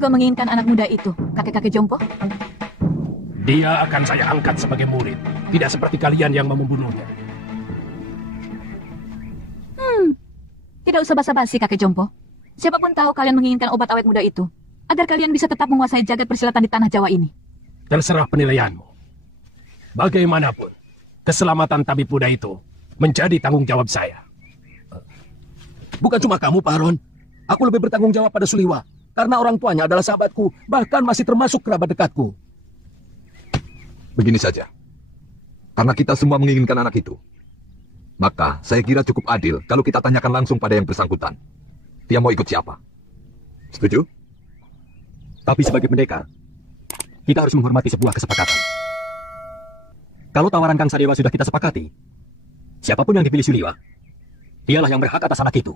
juga menginginkan anak muda itu, kakek-kakek jompo? Dia akan saya angkat sebagai murid. Tidak seperti kalian yang mau membunuhnya. Tidak usah basa-basi, kakek jompo. Siapapun tahu kalian menginginkan obat awet muda itu, agar kalian bisa tetap menguasai jagat persilatan di tanah Jawa ini. Terserah penilaianmu. Bagaimanapun, keselamatan tabib muda itu menjadi tanggung jawab saya. Bukan cuma kamu, Pak Aron. Aku lebih bertanggung jawab pada Suliwa. Karena orang tuanya adalah sahabatku, bahkan masih termasuk kerabat dekatku. Begini saja. Karena kita semua menginginkan anak itu, maka saya kira cukup adil kalau kita tanyakan langsung pada yang bersangkutan. Dia mau ikut siapa? Setuju? Tapi sebagai pendekar, kita harus menghormati sebuah kesepakatan. Kalau tawaran Kang Sadewa sudah kita sepakati, siapapun yang dipilih Suliwa, dialah yang berhak atas anak itu.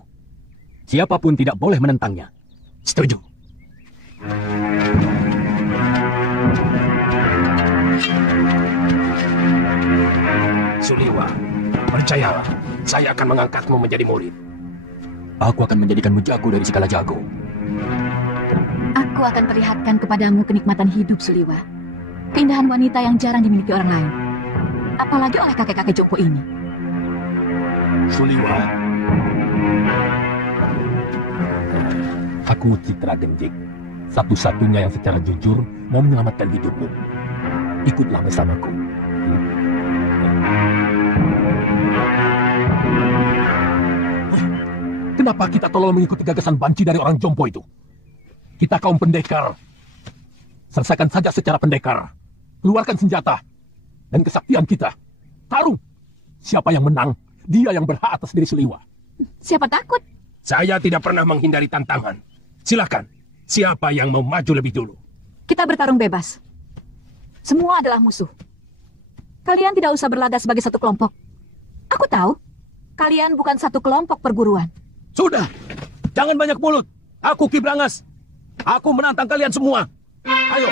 Siapapun tidak boleh menentangnya. Setuju? Suliwa, percayalah, saya akan mengangkatmu menjadi murid. Aku akan menjadikanmu jago dari segala jago. Aku akan perlihatkan kepadamu kenikmatan hidup, Suliwa. Keindahan wanita yang jarang dimiliki orang lain. Apalagi oleh kakek-kakek jompo ini. Suliwa, aku Citra Genjik, satu-satunya yang secara jujur mau menyelamatkan hidupmu. Ikutlah bersamaku. kenapa kita tolong mengikuti gagasan banci dari orang jompo itu? Kita kaum pendekar. Selesaikan saja secara pendekar. Keluarkan senjata. Dan kesaktian kita. Tarung. Siapa yang menang, dia yang berhak atas diri Suliwa. Siapa takut? Saya tidak pernah menghindari tantangan. Silakan. Siapa yang mau maju lebih dulu? Kita bertarung bebas. Semua adalah musuh. Kalian tidak usah berlagak sebagai satu kelompok. Aku tahu, kalian bukan satu kelompok perguruan. Sudah, jangan banyak mulut. Aku Ki Brangas. Aku menantang kalian semua. Ayo.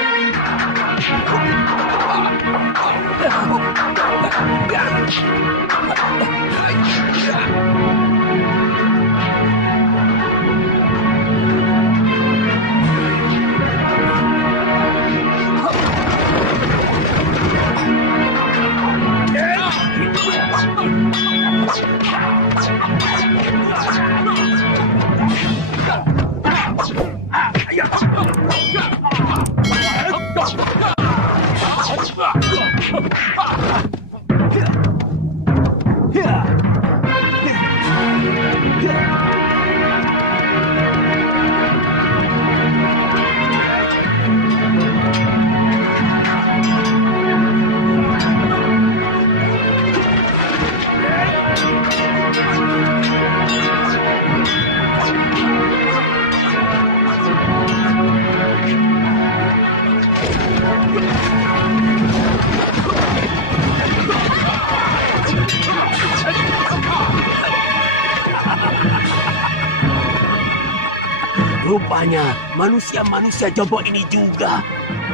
Rupanya manusia-manusia jompo ini juga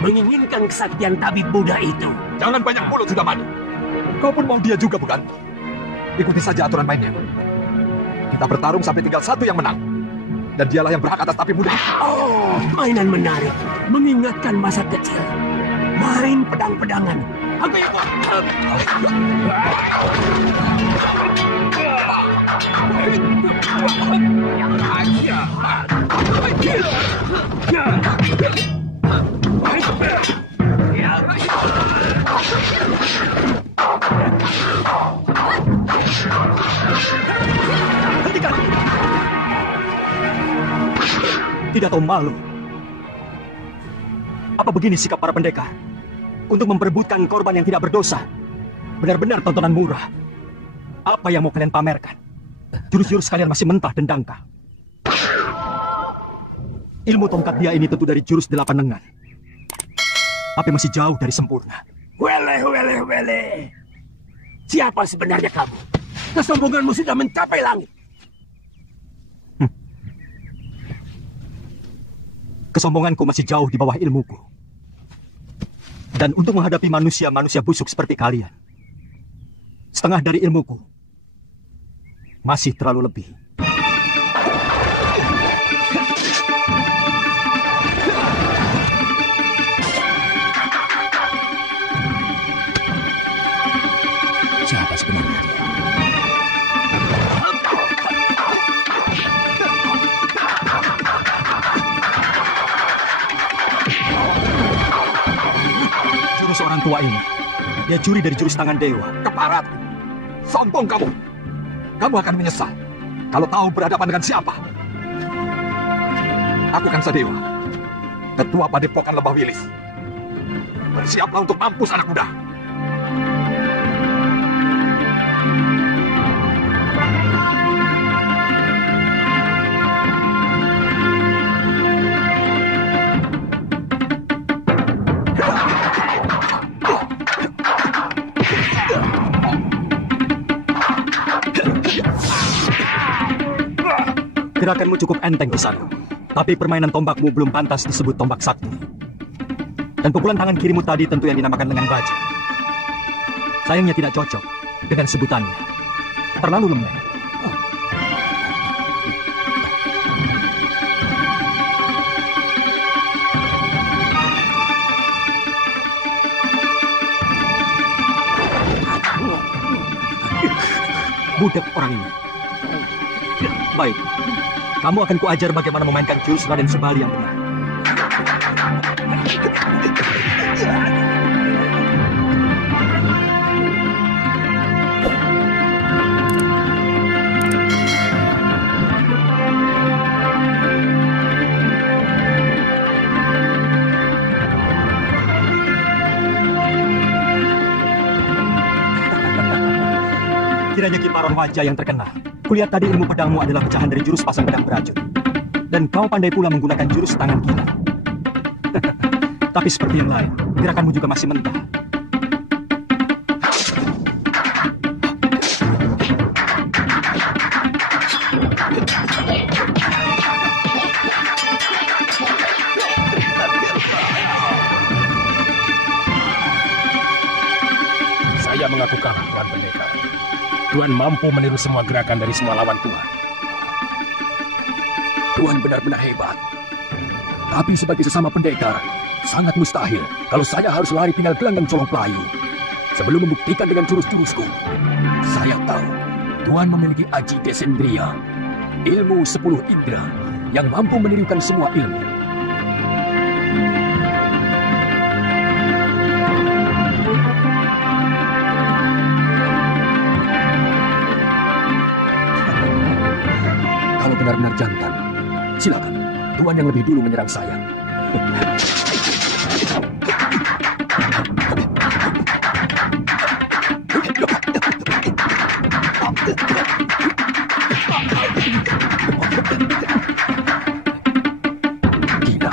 menginginkan kesaktian tabib Buddha itu. Jangan banyak mulut sudah mani. Kau pun mau dia juga bukan? Ikuti saja aturan mainnya. Kita bertarung sampai tinggal satu yang menang. Dan dialah yang berhak atas tabib Buddha. Oh, mainan menarik. Mengingatkan masa kecil. Main pedang-pedangan. Aku ikut. Hentikan! Tidak tahu malu. Apa begini sikap para pendekar? Untuk memperebutkan korban yang tidak berdosa. Benar-benar tontonan murah. Apa yang mau kalian pamerkan? Jurus-jurus kalian masih mentah dan dangkal. Ilmu tongkat dia ini tentu dari jurus 8 lengan. Tapi masih jauh dari sempurna. Wele. Siapa sebenarnya kamu? Kesombonganmu sudah mencapai langit. Kesombonganku masih jauh di bawah ilmuku. Dan untuk menghadapi manusia-manusia busuk seperti kalian, setengah dari ilmuku masih terlalu lebih. jurus orang tua ini. Dia curi dari jurus tangan dewa. Keparat! Sombong kamu! Kamu akan menyesal kalau tahu berhadapan dengan siapa. Aku kan Sadewa, ketua Padepokan Lembah Wilis. Bersiaplah untuk mampus anak muda. Gerakanmu cukup enteng di sana. Tapi permainan tombakmu belum pantas disebut tombak sakti. Dan pukulan tangan kirimu tadi tentu yang dinamakan lengan baja. Sayangnya tidak cocok dengan sebutannya. Terlalu lembek. Budak orang ini. Baik. Kamu akan kuajar bagaimana memainkan jurus Raden Subali yang benar. Kiranya Kiparon wajah yang terkenal. Kulihat tadi ilmu pedangmu adalah pecahan dari jurus pasang pedang beracun. Dan kau pandai pula menggunakan jurus tangan gila. Tapi seperti yang lain, gerakanmu juga masih mentah. Saya mengaku kalah, Tuan Pendekar. Tuan mampu meniru semua gerakan dari semua lawan Tuan. Tuan benar-benar hebat. Tapi sebagai sesama pendekar, sangat mustahil kalau saya harus lari tinggal gelanggang colong pelayu. Sebelum membuktikan dengan jurus-jurusku, saya tahu Tuan memiliki Aji Desendria, ilmu 10 indera yang mampu menirukan semua ilmu. Kalau benar-benar jantan, silakan. Tuan yang lebih dulu menyerang saya. Gila,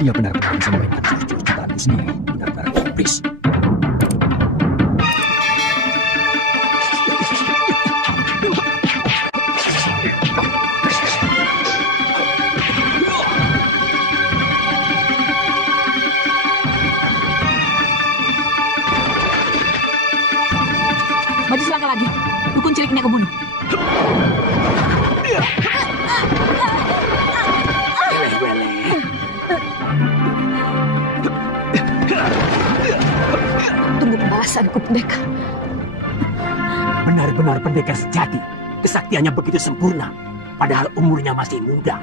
dia benar-benar bisa memainkan jurus-jurus cintaanku sendiri. Benar-benar iblis. Maju selangkah lagi. Dukun cilik ini aku bunuh. Tunggu pembalasanku, pendekar. Benar-benar pendekar sejati. Kesaktiannya begitu sempurna. Padahal umurnya masih muda.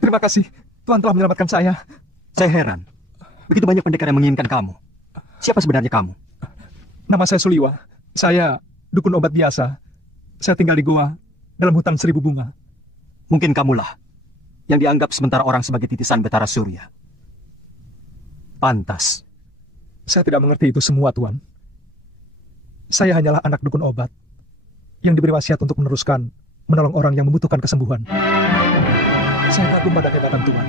Terima kasih. Tuan telah menyelamatkan saya. Saya heran. Begitu banyak pendekar yang menginginkan kamu. Siapa sebenarnya kamu? Nama saya Suliwa. Saya dukun obat biasa. Saya tinggal di goa dalam hutan 1000 bunga. Mungkin kamulah yang dianggap sementara orang sebagai titisan Betara Surya. Pantas. Saya tidak mengerti itu semua, Tuan. Saya hanyalah anak dukun obat yang diberi wasiat untuk meneruskan menolong orang yang membutuhkan kesembuhan. Saya kagum pada kehebatan Tuan.